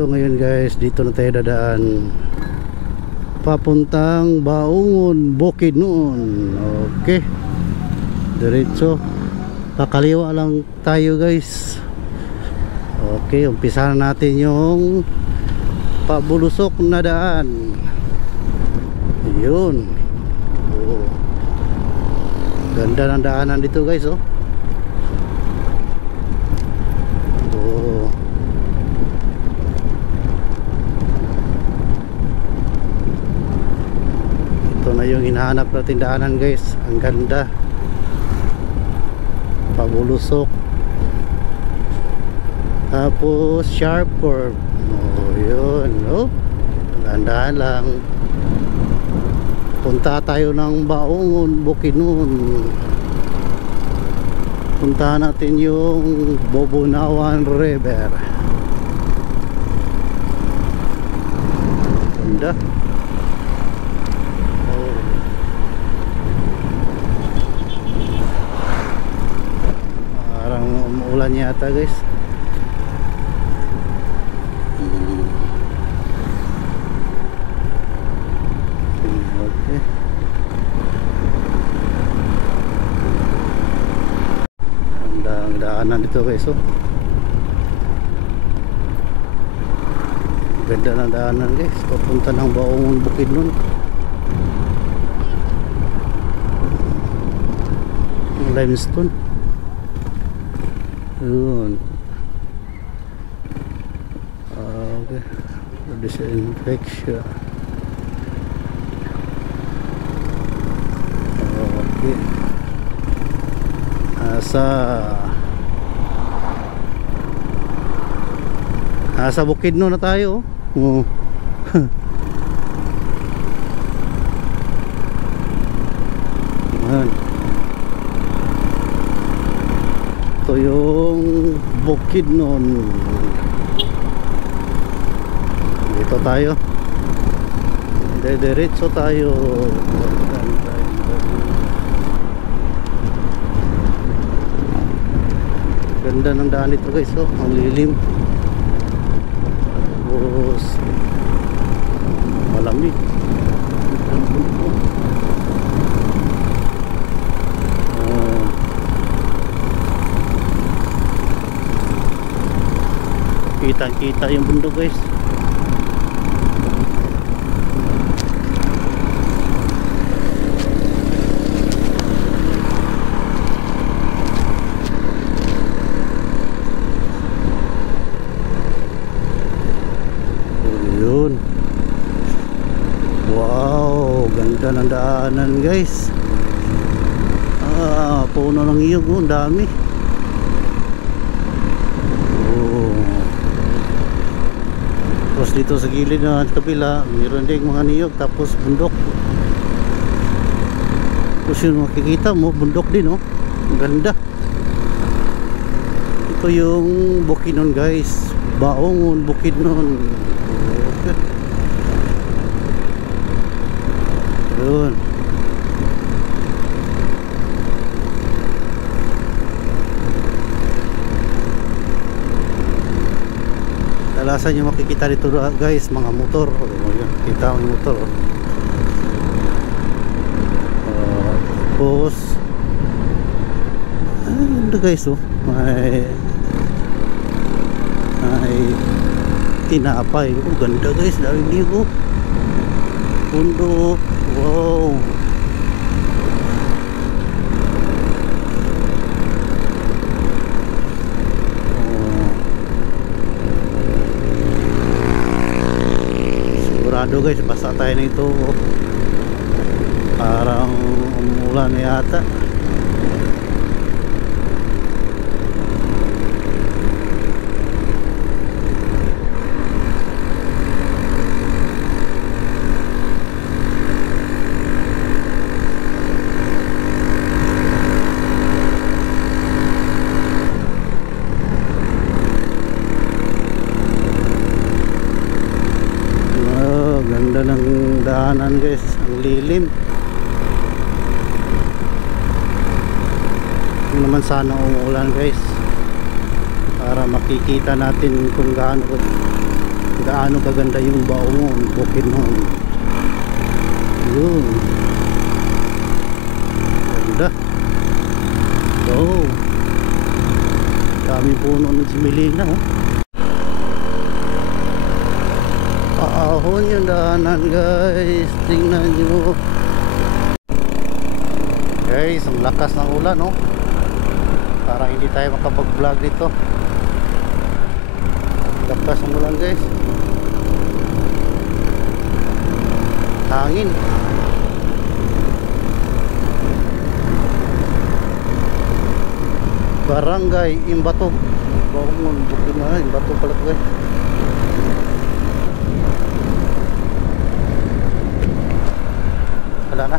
Ito ngayon guys, dito na tayo dadaan papuntang Baungon, Bukidnon. Okay, diretso, kakaliwa lang tayo guys. Okay, umpisahan natin yung pabulusok na daan. Yun. Oh, ganda ng daanan dito guys. Oh, na yung hinahanap natin daanan guys. Ang ganda, pabulusok, tapos sharp curve. Oh, yun. Oh, gandahan lang. Punta tayo ng Baungon, Bukidnon. Puntahan natin yung Bobonawan River. Ganda. Ulan yata guys. Okay. Ang daanan dito guys. Oh, ganda ng daanan guys, papunta ng Baungon, Bukidnon. Limestone. Yun. Okay, disinfection. Okay, nasa Bukidnon na tayo. Oh. Ito yung Bukidnon. Dito tayo, diretso tayo. Ganda ng daan ito guys. Oh, ang lilim, tapos malamig. Kita yung bundok guys. Yun. Wow, ganda ng daanan guys. Puno ng iyog. Oh, dami. Tapos dito sa gilid na kabila, mayroon ding mga niyog, tapos bundok. Tapos yung makikita mo, bundok din. Oh, ang ganda. Ito yung Bukidnon guys, Baungon, Bukidnon. Okay. Yun. Kadalasan yung makikita dito guys, mga motor. Kita ang motor. Tapos ganda guys. Oh, may tinapay. Oh, ganda guys, dami ligo. Pundo. Wow. Guys, basta tayo nito. Parang umulan na yata. Ganda ng daanan guys, ang lilim. Hindi naman sana umuulan guys, para makikita natin kung gaano gaano kaganda yung Baongon Bukidnon. Yun, ganda. So dami puno ng similina, oh. Paahon yung daanan guys, tingnan nyo guys, ang lakas ng ulan, oh. Parang hindi tayo makapag vlog dito, lakas ng ulan guys, hangin. Barangay Imbatog, Baongon Bukidnon, Imbatog pala ito guys. Wala na.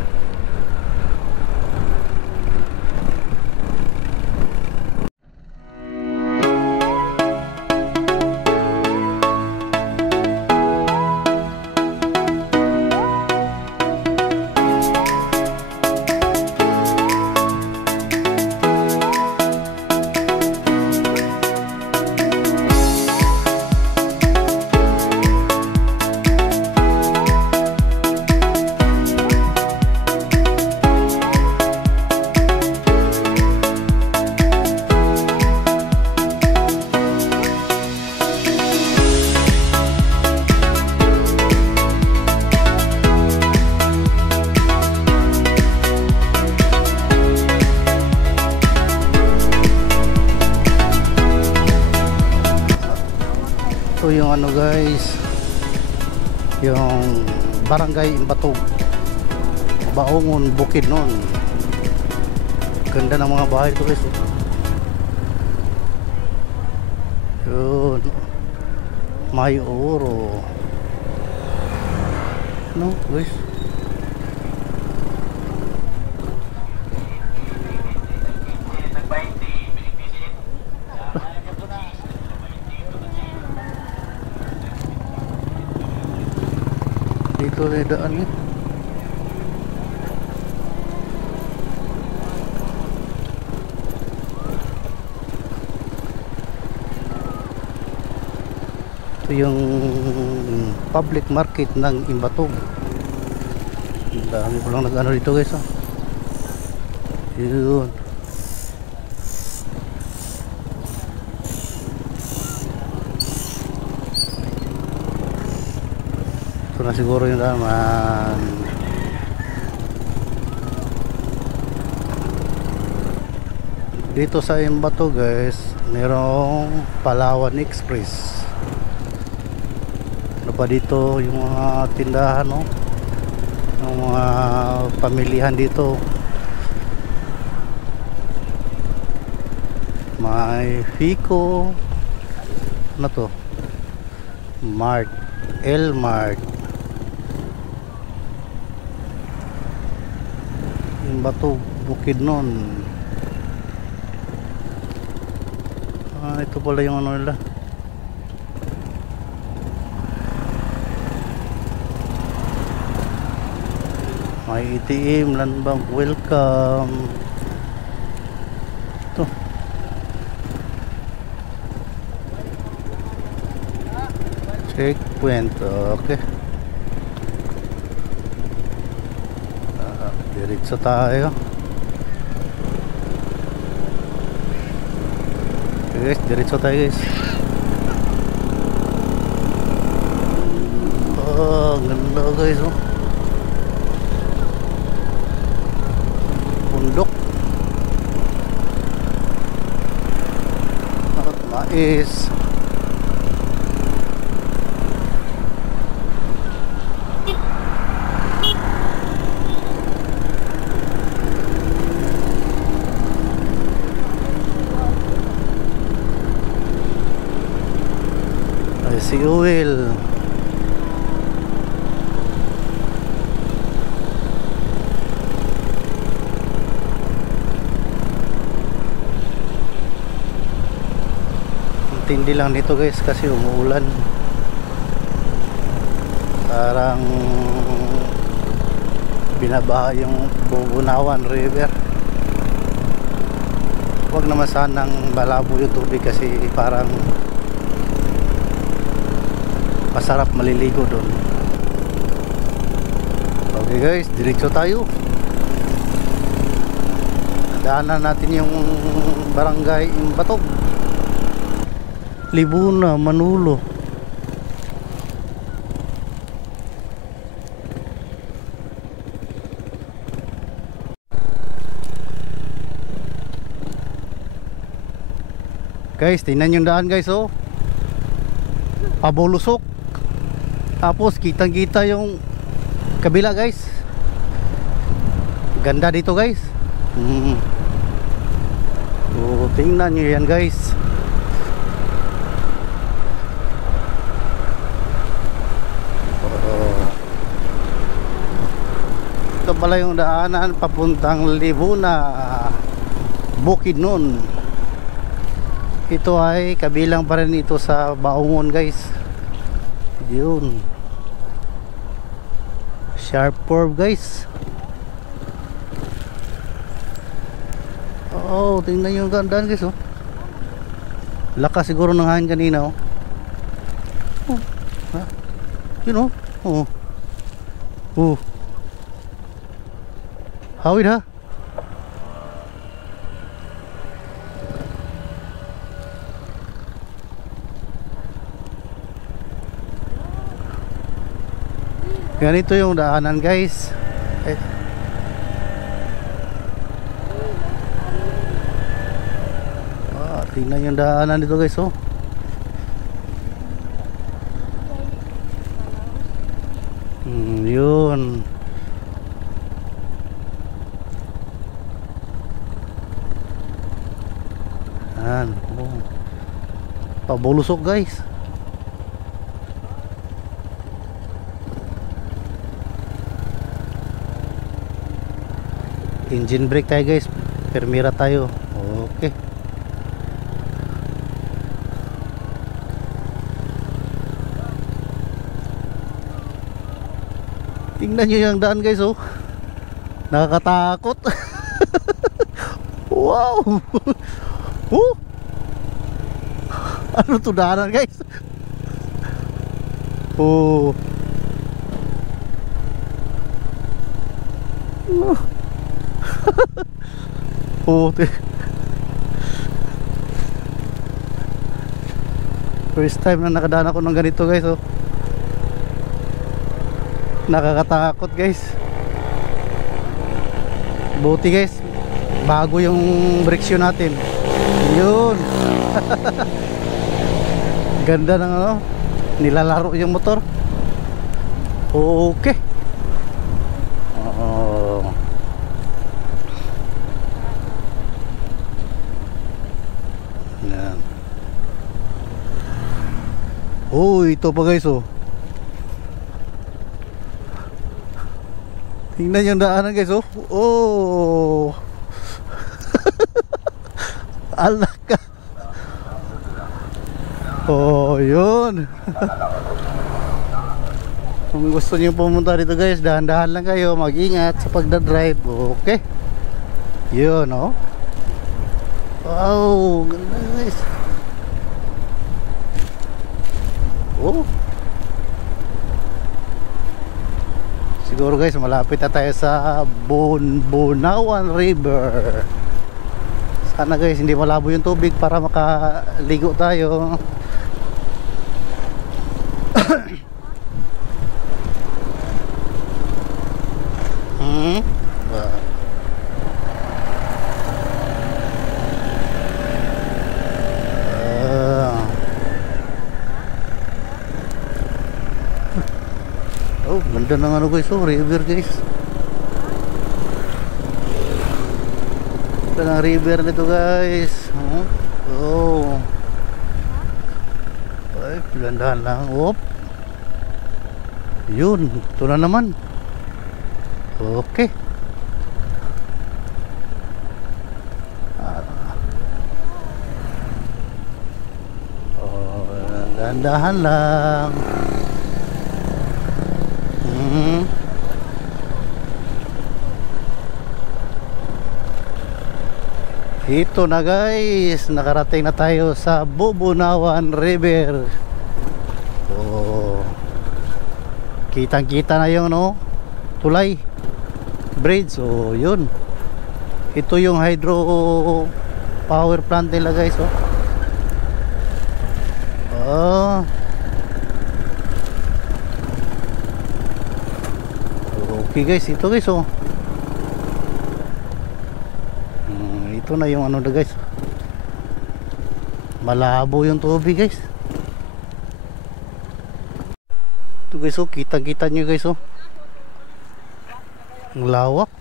Ito yung ano guys, yung Barangay Imbatog, Baongon Bukidnon. Ganda ng mga bahay ito guys, oh. Yun, may oro, ano guys. Dito na daan eh. Ito yung public market ng Imbatog. Dami ko lang nag-ano dito guys, oh. Yun. Ito na siguro yung daman. Dito sa Imbatog guys, merong Palawan Express. Ano pa dito yung mga tindahan, no? Yung mga pamilihan dito. May Fico, ano to? Mart, El Mart, Imbatog Bukidnon. Ito pala yung ano nila. May ATM, Land Bank, welcome. Ito. Checkpoint, okay. Diretso tayo. Okay guys, diretso tayo guys. Oh, ganda guys, oh. Bundok at mais. Ay, si oil. Tindi lang nito guys kasi umuulan, parang binabaha yung Bubunawan River. Huwag naman sanang malabo yung tubig kasi parang masarap maliligo doon. Okay guys, diretso tayo. Daanan natin yung barangay Imbatog, Libuna, Manulo. Guys, tingnan yung daan guys, oh. Pabulusok. Tapos kitang kita yung kabila guys. Ganda dito guys. So, tingnan nyo yan guys. Ito pala yung daanan papuntang Libuna, Bukidnon. Ito ay kabilang pa rin ito sa Baungon guys. Yun, Sharp Curve guys. Oh, tingnan yung gandaan guys, oh. Lakas siguro ng hangin kanina, oh. Oh, ha? Yun, oh. Oh. Oh. Hawid ha. Ganito yung daanan guys. Tingnan yung daanan dito guys, oh. Yun. Yan, oh. Pabulusok guys. Engine brake tayo guys, permira tayo. Okay. Tingnan nyo yung daan guys, oh. Nakakatakot. Wow. Oh. Ano to daanan guys? Oh. Oh. First time na nakadaan ako ng ganito guys, oh. Nakakatakot guys. Buti guys, bago yung breaksyon natin. Yun. Ganda ng ano, nilalaro yung motor. Okay. Yan. Oh, ito pa guys, oh. Tingnan yung daanan guys, oh. Oh. Alaka. Oh, yun. Kung gusto niyo pumunta dito guys, dahan-dahan lang kayo, mag-ingat sa pagdadrive. Okay. Yun, oh. Wow, ganda guys. Oh. Siguro guys, malapit na tayo sa Bunawan River. Sana guys, hindi malabo yung tubig para makaligo tayo. Oh, ganda ng ano guys, oh, river guys. Ganda ng river nito guys. Oh. Ay, pilandahan lang. Op. Yun, ito na naman. Okay. Oh, dahan-dahan lang. Ito na guys, nakarating na tayo sa Bubunawan River. Oh. kitang kita na yung ano, tulay bridge. So yun, ito yung hydro power plant nila guys. Okay guys, ito guys. Ito na yung ano na guys, malabo yung tubig guys. Ito guys, kitang kita nyo guys. Ang lawak.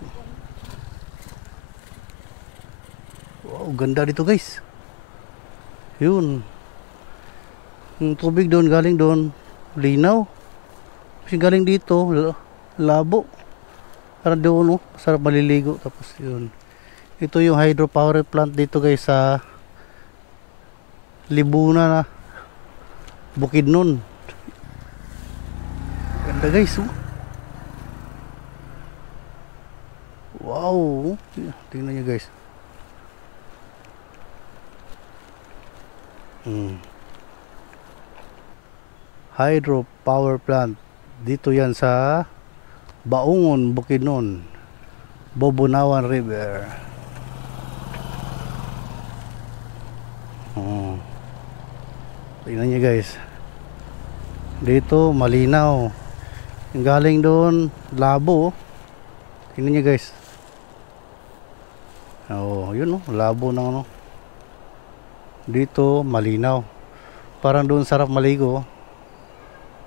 Wow, ganda dito guys. Yun, yung tubig doon, galing doon linaw, kasi galing dito labo. Parang doon sarap maliligo. Tapos yun, ito yung hydropower plant dito guys sa Libuna na Bukidnon. Ganda guys. Wow, tingnan nyo guys. Hydro power plant dito yan sa Baungon, Bukidnon, Bobonawan River. Tingnan nyo guys, dito malinaw, yung galing doon labo. Tingnan nyo guys. Yun labo ng ano. Dito malinaw, parang doon sarap maligo.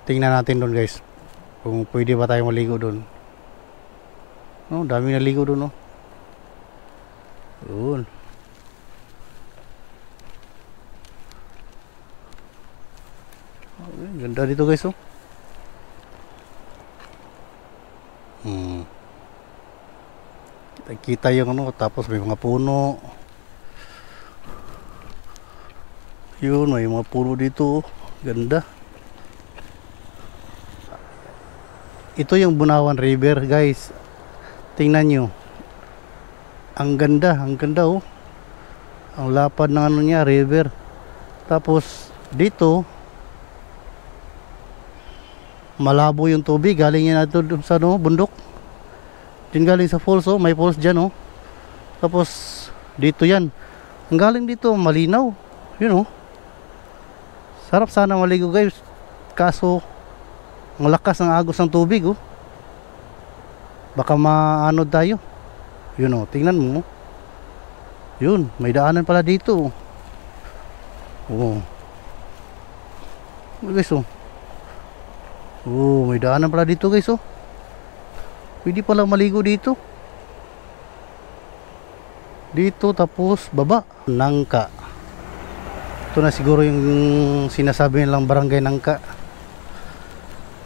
Tingnan natin doon guys, kung pwede ba tayo maligo doon. Dami naligo doon. Doon. Ganda dito guys. Kita yung ano, tapos may mga puno. Yun, may mga puno dito. Ganda. Ito yung Bunawan River guys. Tingnan nyo, ang ganda ang lapad ng ano niya, river. Tapos dito malabo yung tubig, galing yan nato sa bundok. Din galing sa falls, may falls dyan. Tapos dito yan, ang galing dito malinaw. Yun sarap sana maligo guys, kaso malakas ang agos ng tubig. Baka maanod tayo. Yun tingnan mo. Yun, may daanan pala dito. Guys, may daanan pala dito guys. Pwede pala maligo dito. Dito tapos baba. Nangka. Ito na siguro yung sinasabi nilang barangay Nangka.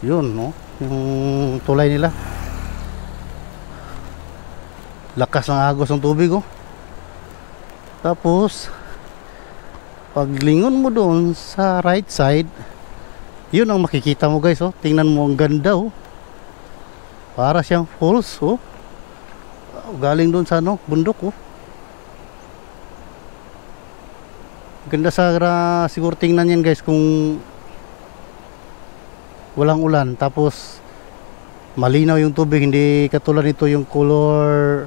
Yun yung tulay nila. Lakas ng agos ng tubig. Tapos paglingon mo doon sa right side, yun ang makikita mo guys. Tingnan mo, ang ganda. Para siyang falls. Galing doon sa bundok. Ganda siguro tingnan yan guys kung walang ulan, tapos malinaw yung tubig, hindi katulad nito yung color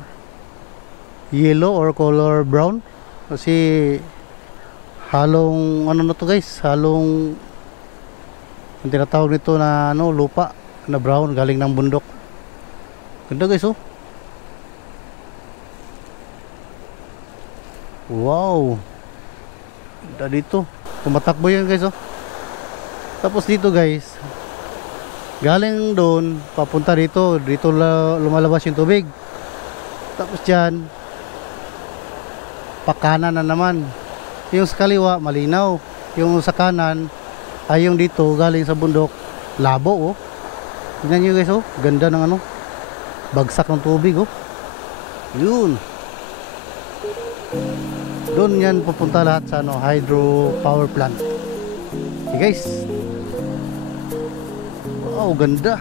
yellow or color brown. Kasi halong ano na to guys, halong ang tinatawag nito na lupa na brown, galing ng bundok. Ganda guys. Wow, ganda dito, tumatakbo yan guys. Tapos dito guys, galing doon papunta dito lumalabas yung tubig. Tapos dyan pakanan na naman, yung sa kaliwa malinaw, yung sa kanan ay yung dito galing sa bundok labo. Tingnan nyo guys, ganda ng bagsak ng tubig. Yun, doon yan pupunta lahat sa hydro power plant. Okay guys, wow, ganda.